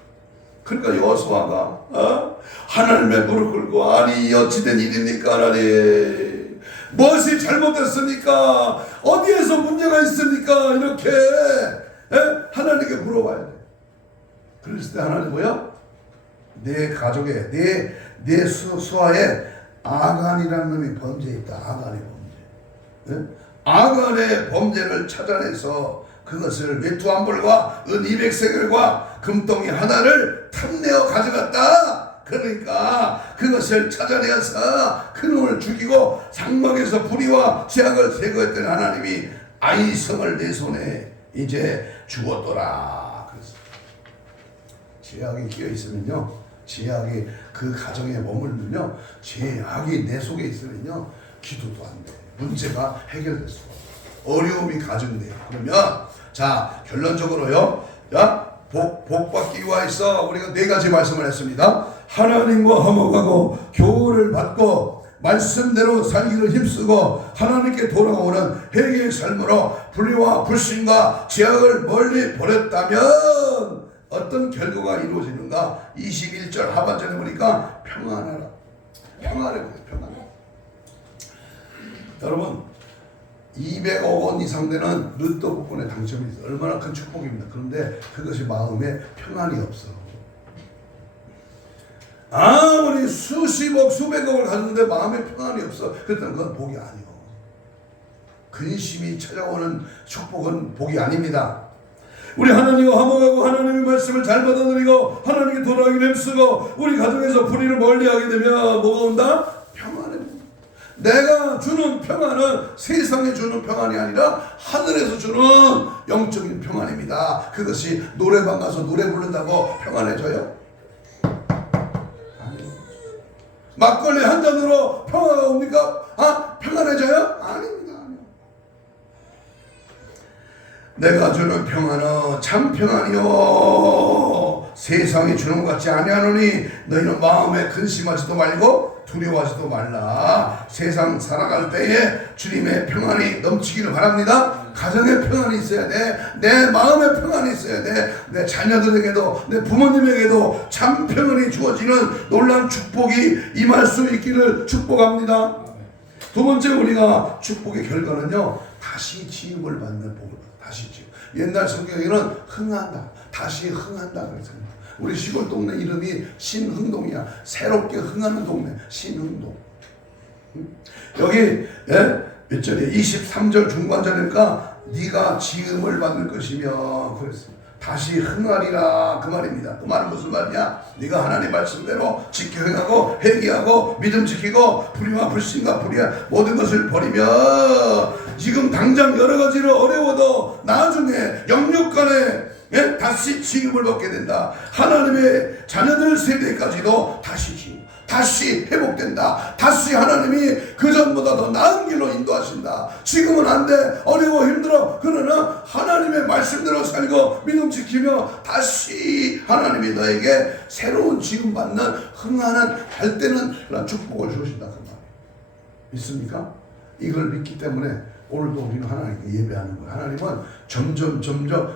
그러니까 여호수아가 하나님의 무릎 꿇고, 아니 어찌된 일입니까 하나님, 무엇이 잘못됐습니까, 어디에서 문제가 있습니까, 이렇게 하나님께 물어봐야 돼. 그랬을 때 하나님 뭐야? 내 가족에, 내 수하에 아간이라는 놈이 범죄했다. 아간의 범죄. 아간의 범죄를 찾아내서 그것을 외투 한 벌과 은 200세겔과 금덩이 하나를 탐내어 가져갔다. 그러니까 그것을 찾아내어서 그놈을 죽이고 장막에서 불의와 죄악을 제거했던 하나님이 아이성을 내 손에 이제 주었더라. 그래서 죄악이 끼어 있으면요, 죄악이 그 가정에 머물면요, 죄악이 내 속에 있으면요, 기도도 안 돼. 문제가 해결될 수가 없어. 어려움이 가중돼요. 그러면 자, 결론적으로요, 복 받기 위해서 우리가 4가지 말씀을 했습니다. 하나님과 화목하고 교훈을 받고 말씀대로 살기를 힘쓰고 하나님께 돌아오는 회개의 삶으로 불의와 불신과 죄악을 멀리 버렸다면 어떤 결과가 이루어지는가? 21절 하반절에 보니까 평안하라. 평안해 보세요. 평안. 여러분, 200억 원 이상 되는 로또 복권에 당첨이 있어요. 얼마나 큰 축복입니다. 그런데 그것이 마음에 평안이 없어. 아무리 수십억 수백억을 가졌는데 마음에 평안이 없어. 그랬더니 그건 복이 아니요. 근심이 찾아오는 축복은 복이 아닙니다. 우리 하나님과 화목하고 하나님의 말씀을 잘 받아들이고 하나님께 돌아가기를 힘쓰고 우리 가정에서 불의를 멀리하게 되면 뭐가 온다? 평안해. 내가 주는 평안은 세상에 주는 평안이 아니라 하늘에서 주는 영적인 평안입니다. 그것이 노래방 가서 노래 부른다고 평안해져요? 아니요. 막걸리 한 잔으로 평화가 옵니까? 평안해져요? 아닙니다. 내가 주는 평안은 참 평안이요 세상이 주는 것 같지 아니하노니 너희는 마음에 근심하지도 말고 두려워하지도 말라. 세상 살아갈 때에 주님의 평안이 넘치기를 바랍니다. 가정에 평안이 있어야 돼. 내 마음에 평안이 있어야 돼. 내 자녀들에게도 내 부모님에게도 참 평안이 주어지는 놀라운 축복이 임할 수 있기를 축복합니다. 두 번째 우리가 축복의 결과는요, 다시 지음을 받는 복을 받아요. 다시 지음. 옛날 성경에는 흥한다, 다시 흥한다 그랬습니다. 우리 시골 동네 이름이 신흥동이야. 새롭게 흥하는 동네 신흥동. 여기 몇 절에 23절 중간절이니까 네가 지음을 받을 것이며 그랬습니다. 다시 흥하리라 그 말입니다. 그 말은 무슨 말이냐? 네가 하나님 말씀대로 지켜 행하고 회개하고 믿음 지키고 불의와 불신과 불의와 모든 것을 버리며 지금 당장 여러 가지로 어려워도 나중에 영육간에 다시 지음을 받게 된다. 하나님의 자녀들 세대까지도 다시 지음, 다시 회복된다. 다시 하나님이 그전보다 더 나은 길로 인도하신다. 지금은 안 돼, 어려워 힘들어. 그러나 하나님의 말씀대로 살고 믿음 지키며 다시 하나님이 너에게 새로운 지음 받는 흥하는 발되는 그런 축복을 주신다 그 말이에요. 믿습니까? 이걸 믿기 때문에 오늘도 우리는 하나님께 예배하는 거예요. 하나님은 점점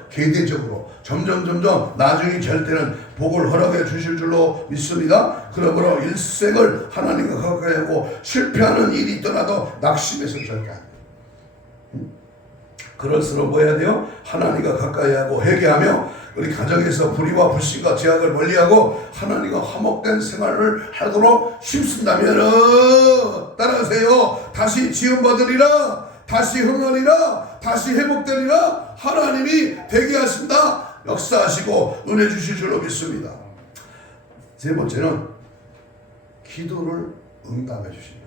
계대적으로 점점 나중에 잘 때는 복을 허락해 주실 줄로 믿습니다. 그러므로 일생을 하나님과 가까이 하고 실패하는 일이 있더라도 낙심해서는 절대 안 돼요. 그럴수록 뭐 해야 돼요? 하나님과 가까이 하고 회개하며 우리 가정에서 불의와 불신과 죄악을 멀리하고 하나님과 화목된 생활을 하도록 힘쓴다면 따라하세요. 다시 지음받으리라, 다시 흥하리라, 다시 회복되리라. 하나님이 되게 하신다. 역사하시고 은혜 주실 줄로 믿습니다. 세 번째는 기도를 응답해 주신다.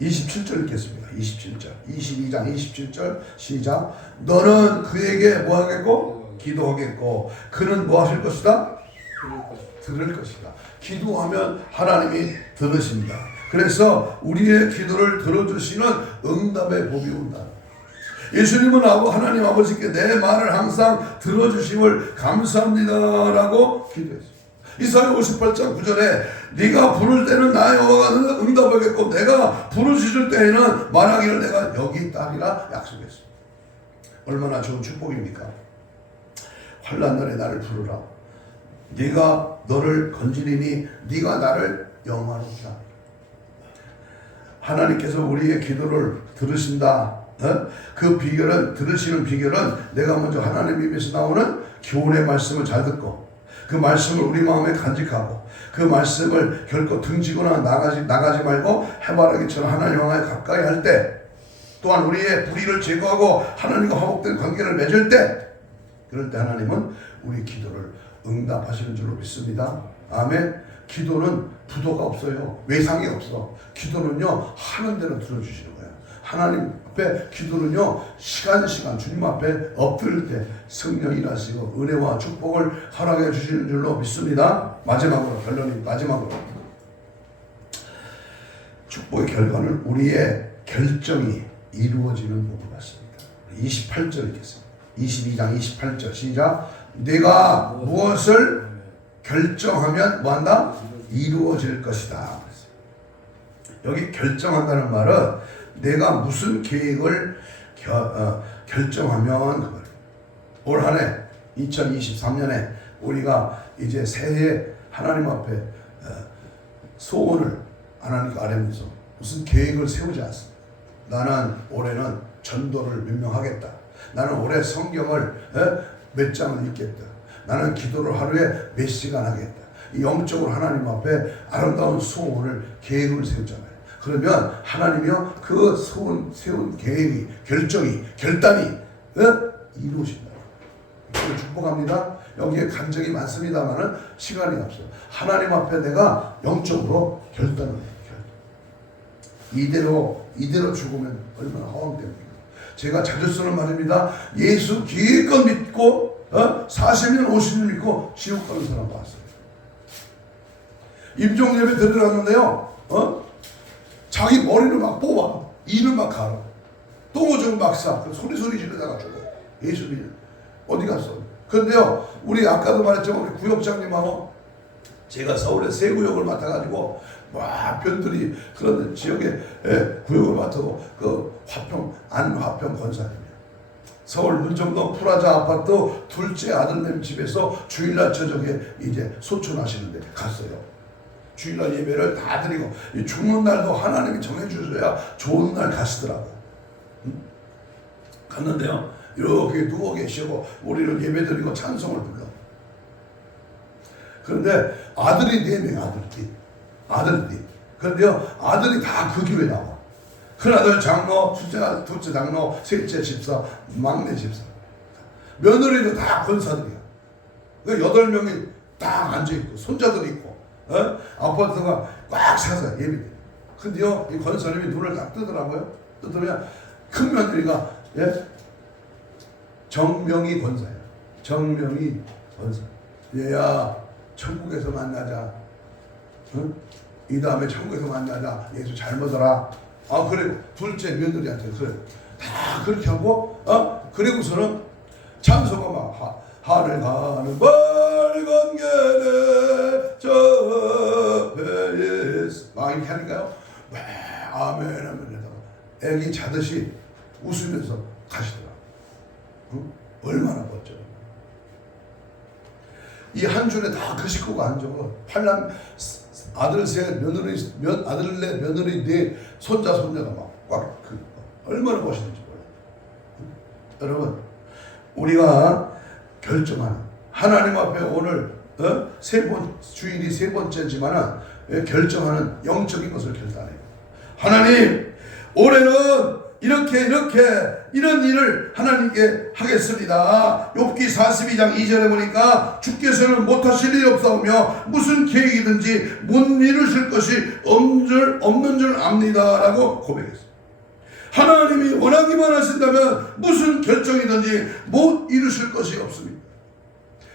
27절 읽겠습니다. 27절 22장 27절 시작. 너는 그에게 뭐 하겠고? 기도하겠고 그는 뭐 하실 것이다? 들을 것이다. 기도하면 하나님이 들으십니다. 그래서 우리의 기도를 들어주시는 응답의 복이 온다. 예수님은 하나님 아버지께 내 말을 항상 들어주심을 감사합니다라고 기도했습니다. 이사야 58장 9절에 네가 부를 때는 나 여호와가 응답하겠고 내가 부르짖을 때에는 말하기를 내가 여기 있다리라 약속했습니다. 얼마나 좋은 축복입니까? 환난 날에 나를 부르라. 네가 너를 건지리니 네가 나를 영화롭게 하리라. 하나님께서 우리의 기도를 들으신다. 그 비결은, 들으시는 비결은 내가 먼저 하나님 입에서 나오는 교훈의 말씀을 잘 듣고 그 말씀을 우리 마음에 간직하고 그 말씀을 결코 등지거나 나가지 말고 해바라기처럼 하나님 향하여 가까이 할 때, 또한 우리의 불의를 제거하고 하나님과 화목된 관계를 맺을 때, 그럴 때 하나님은 우리 기도를 응답하시는 줄로 믿습니다. 아멘. 기도는 부도가 없어요. 외상이 없어. 기도는요, 하는 대로 들어주시는 거예요. 하나님 앞에 기도는요, 시간 주님 앞에 엎드릴 때 성령이 일하시고 은혜와 축복을 허락해 주시는 줄로 믿습니다. 마지막으로, 마지막으로 축복의 결과는 우리의 결정이 이루어지는 복을 받습니다. 28절 읽겠습니다. 22장 28절 시작. 내가 무엇을 결정하면 뭐한다? 이루어질 것이다. 여기 결정한다는 말은 내가 무슨 계획을 결정하면 그 말이에요. 올 한 해 2023년에 우리가 이제 새해 하나님 앞에 소원을 하나님께 아뢰면서 무슨 계획을 세우지 않습니다. 나는 올해는 전도를 몇 명 하겠다. 나는 올해 성경을 몇 장을 읽겠다. 나는 기도를 하루에 몇 시간 하겠다. 영적으로 하나님 앞에 아름다운 소원을, 계획을 세우잖아요. 그러면 하나님이요, 그 소원, 세운 계획이, 결정이, 결단이 이루어진다. 이걸 축복합니다. 여기에 간증이 많습니다만은 시간이 없어요. 하나님 앞에 내가 영적으로 결단을 해요. 이대로 죽으면 얼마나 허황됩니까? 제가 자주 쓰는 말입니다. 예수 기껏 믿고 40년 50년 믿고 지옥 가는 사람 봤어요. 임종 예배 들어갔는데요, 자기 머리를 막 뽑아, 이를 막 갈아, 똥오줌을 막 싸, 소리 지르다가 죽어. 예수 믿어. 어디 갔어? 그런데요, 우리 아까도 말했지만 우리 구역장님하고 제가 서울에 세 구역을 맡아가지고 와 변들이 그런 지역에 구역을 맡아도 그 안화평 권사님이에요. 서울 문정동 프라자 아파트 둘째 아들님 집에서 주일날 저녁에 이제 소천하시는데 갔어요. 주일날 예배를 다 드리고 죽는 날도 하나님이 정해주셔야 좋은 날 가시더라고. 갔는데요, 이렇게 누워 계시고 우리를 예배 드리고 찬송을 불러. 그런데 아들이 4명, 아들이. 그런데요, 아들이 다 그 교회 나와. 큰아들 장로, 둘째 장로, 셋째 집사, 막내 집사. 며느리도 다 권사들이야. 그 8명이 딱 앉아있고, 손자들이 있고, 아파트가 꽉 차서 예배돼. 근데요, 이 권사님이 눈을 딱 뜨더라고요. 뜨더니 큰 며느리가, 정명희 권사예요. 정명희 권사. 얘야, 천국에서 만나자. 이 다음에 천국에서 만나자. 예수 잘 믿어라. 그래. 둘째 며느리한테 그래. 다 그렇게 하고, 그리고서는 찬송가 막 하늘 가는 빨간 계대 저 배에 막 이렇게 하니까요. 아멘 하면 애기 자듯이 웃으면서 가시더라. 얼마나 멋져. 이 한 줄에 다 그 식구가 앉아. 아들 셋, 아들 넷, 며느리 넷, 손자가 막 꽉 얼마나 멋있는지 몰라요. 여러분, 우리가 결정하는 하나님 앞에 오늘 주일이 3번째지만은 결정하는 영적인 것을 결단해요. 하나님, 올해는 이렇게 이런 일을 하나님께 하겠습니다. 욥기 42장 2절에 보니까 주께서는 못하실 일이 없사오며 무슨 계획이든지 못 이루실 것이 없는 줄 압니다 라고 고백했어요. 하나님이 원하기만 하신다면 무슨 결정이든지 못 이루실 것이 없습니다.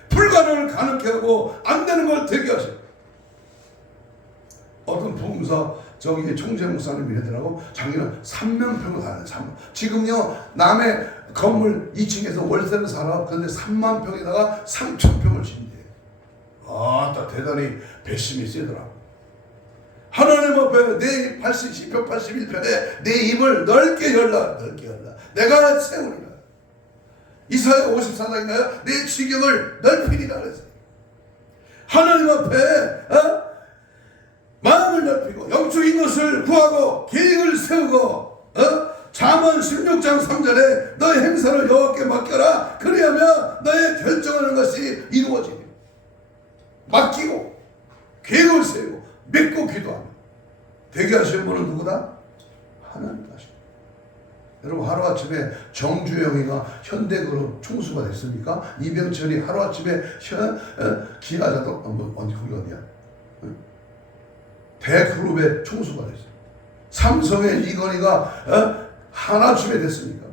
불가능을 가능케 하고 안 되는 걸 되게 하세요. 어떤 부흥사 저기 총재 목사님이 이러더라고. 자기는 3만평을 가는 3만. 지금요 남의 건물 2층에서 월세를 살아. 그런데 3만 평에다가 3,000평을 짓는데. 딱 대단히 배심이 세더라고. 하나님 앞에 내 10편 81편에 내 입을 넓게 열라. 내가 세우리라. 이사야 54장인가요? 내 지경을 넓히리라 그랬어요. 하나님 앞에 마음을 넓히고 영적인 것을 구하고 계획을 세우고 잠언 16장 3절에 너의 행사를 여호와께 맡겨라. 그리하면 너의 결정하는 것이 이루어지니. 맡기고 계획을 세우고 믿고 기도하며 되게 하시는 분은 누구다? 하나님 하십니다. 여러분, 하루아침에 정주영이가 현대그룹 총수가 됐습니까? 이병철이 하루아침에 기아자도 거기 어디야? 대그룹의 총수가 됐어요. 삼성의 이건희가 하나쯤에 됐습니까?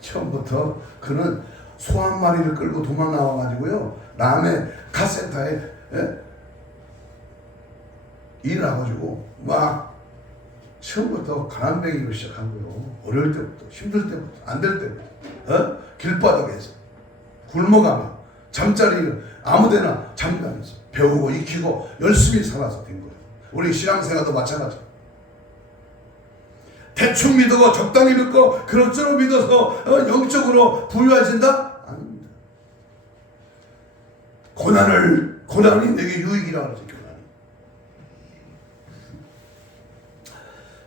처음부터 그는 소 한 마리를 끌고 도망 나와가지고요, 남의 카센터에 일나가지고 막 처음부터 가난뱅이로 시작한 거예요. 어려울 때부터, 힘들 때부터, 안 될 때부터, 길바닥에서 굶어가며 잠자리를 아무데나 잠자면서 배우고 익히고 열심히 살아서 된 거예요. 우리 신앙생활도 마찬가지예요. 대충 믿고 적당히 믿고 그럭저럭 믿어서 영적으로 부유해진다? 아닙니다. 고난이 내게 유익이라고 하죠.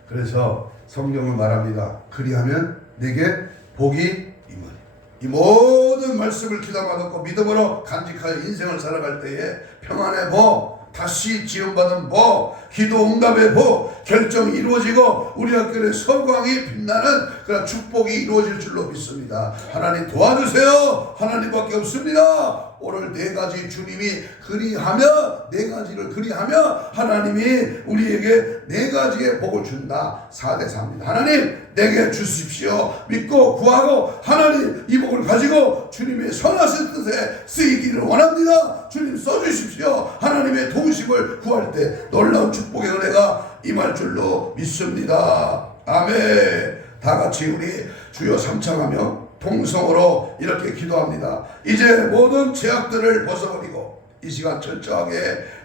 그래서 성경은 말합니다. 그리하면 내게 복이 임하리. 이 모든 말씀을 귀담아 듣고 믿음으로 간직하여 인생을 살아갈 때에 평안의 복, 다시 지원받은 복, 기도 응답의 복, 결정이 이루어지고 우리 학교의 서광이 빛나는 그런 축복이 이루어질 줄로 믿습니다. 하나님 도와주세요. 하나님밖에 없습니다. 오늘 4가지 주님이 그리하며 4가지를 그리하며 하나님이 우리에게 네 가지의 복을 준다. 4대 4입니다. 하나님 내게 주십시오. 믿고 구하고 하나님 이 복을 가지고 주님의 선하신 뜻에 쓰이기를 원합니다. 주님 써주십시오. 하나님의 도우심을 구할 때 놀라운 축복의 은혜가 임할 줄로 믿습니다. 아멘. 다 같이 우리 주여 삼창하며 통성으로 이렇게 기도합니다. 이제 모든 제약들을 벗어버리고 이 시간 철저하게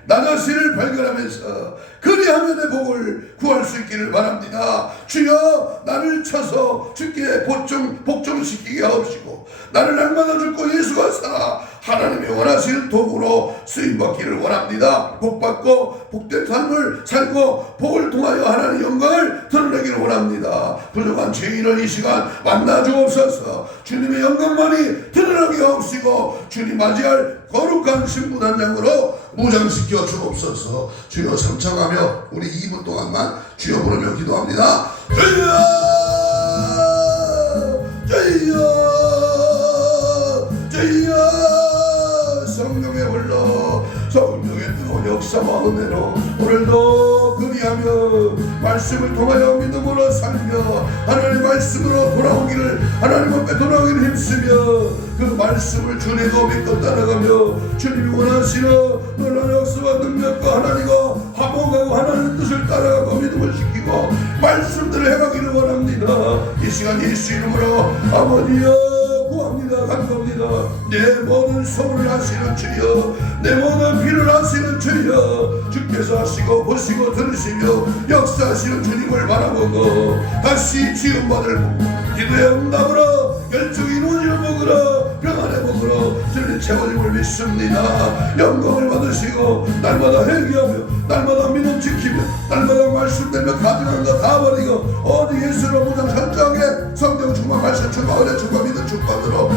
나 자신을 발견하면서 그리하면 내 복을 구할 수 있기를 바랍니다. 주여 나를 쳐서 주께 복종시키게 하옵시고 나를 날마다 죽고 예수가 살아 하나님의 원하시는 도구로 쓰임받기를 원합니다. 복받고 복된 삶을 살고 복을 통하여 하나님의 영광을 드러내기를 원합니다. 부족한 죄인을 이 시간 만나 주옵소서. 주님의 영광만이 드러나게 하옵시고 주님 맞이할 거룩한 신부 단장으로 무장시켜 주옵소서. 주여 삼창하며 우리 2분 동안만 주여 부르며 기도합니다. 주여 주여 주여 성령의 불러 성령의 뜨거운 역사와 은혜로 오늘도 그리하며 말씀을 통하여 믿음으로 살며 하나님의 말씀으로 돌아오기를 하나님 앞에 돌아오기를 힘쓰며 그 말씀을 주님도 믿고 따라가며 주님이 원하시는 놀라운 역사와 능력과 하나님과 화목하고 하나님의 뜻을 따라가고 믿음을 지키고 말씀들을 행하기를 원합니다. 이 시간 예수 이름으로 아버지여 구합니다. 감사합니다. 내 모든 소원을 하시는 주여 내 모든 필요를 하시는 주여 주께서 하시고 보시고 들으시며 역사하시는 주님을 바라보고 다시 지음받을 기도의 응답으로 열정이 이루어지는 복으로 평안의 복으로 주님 채워짐을 믿습니다. 영광을 받으시고 날마다 회개하며 날마다 믿음 지키며 날마다 말씀되며 가증한 거 다 버리고 어디 예수로 무장 철저하게 성령 충만 말씀 충만 은혜 충만 믿음 충만으로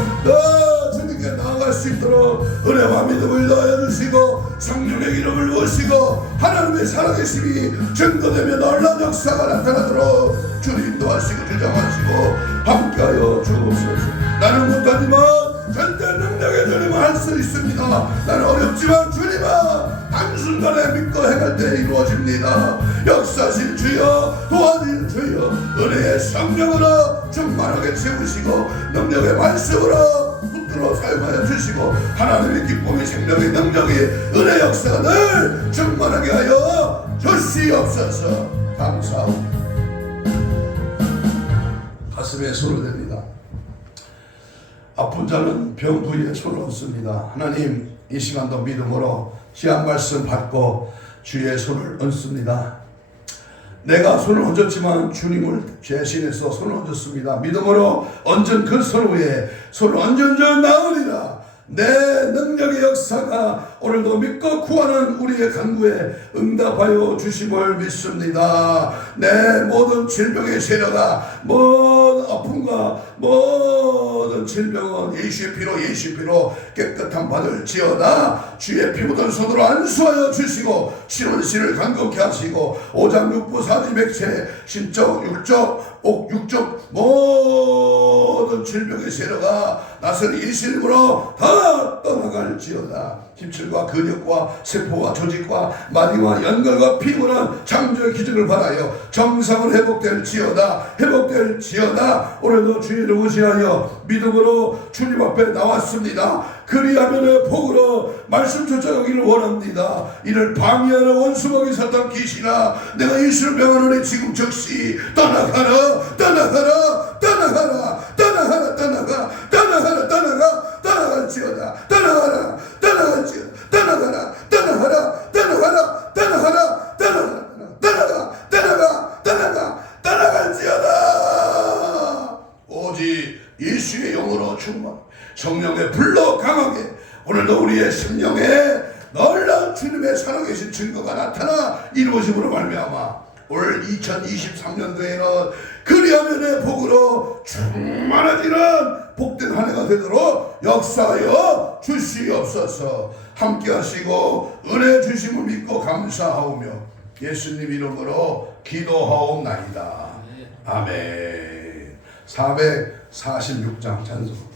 주님께 나아갈 수 있도록 은혜와 믿음을 넣어주시고 성령의 이름을 모시고 하나님의 살아계심이 증거되며 놀라운 역사가 나타나도록 주님 인도하시고 주장하시고 함께하여 주옵소서. 나는 못하지만 절대 능력의 주님은 할 수 있습니다. 나는 어렵지만 주님은 한순간에 믿고 행할 때 이루어집니다. 역사하신 주여 도와주신 주여 은혜의 성령으로 충만하게 채우시고 능력의 말씀으로 붙들어 사용하여 주시고 하나님의 기쁨의 생명의 능력이 은혜 역사가 늘 충만하게 하여 주시옵소서. 감사합니다. 가슴에 손을 댑니다. 아픈 자는 병 부위에 손을 얹습니다. 하나님 이 시간도 믿음으로 귀한 말씀 받고 주의 손을 얹습니다. 내가 손을 얹었지만 주님을 대신해서 손을 얹었습니다. 믿음으로 얹은 그 손 위에 손을 얹은 줄 나으리라. 내 능력의 역사가 오늘도 믿고 구하는 우리의 간구에 응답하여 주심을 믿습니다. 내 모든 질병의 세력아 모든 아픔과 모든 질병은 예수의 피로 깨끗함 받을지어다. 주의 피 묻은 손으로 안수하여 주시고 신원신을 간곡히 하시고 오장육부 사지백체 신적 육적 옥육적 모든 질병의 세력아 나서는 예수 이름으로 다 떠나갈지어다. 힘줄과 근육과 세포와 조직과 마디와 연결과 피부는 창조의 기적을 바라여 정상으로 회복될지어다. 오늘도 주님을 의지하여 믿음으로 주님 앞에 나왔습니다. 그리하면의 복으로 말씀 쫓아가기를 원합니다. 이를 방해하는 원수먹이 사탄 귀신아 내가 예수를 명하노니 지금 즉시 떠나가라. 떠나갈지어다. 오직 예수의 영으로 충만 성령의 불로 강하게 오늘도 우리의 심령에 놀라운 주님의 살아계신 증거가 나타나 이루어짐으로 말미암아 올 2023년도에는 그리하면의 복으로 충만해지는 복된 한 해가 되도록 역사하여 주시옵소서. 함께 하시고 은혜 주심을 믿고 감사하오며 예수님 이름으로 기도하옵나이다. 아멘. 446장 찬송.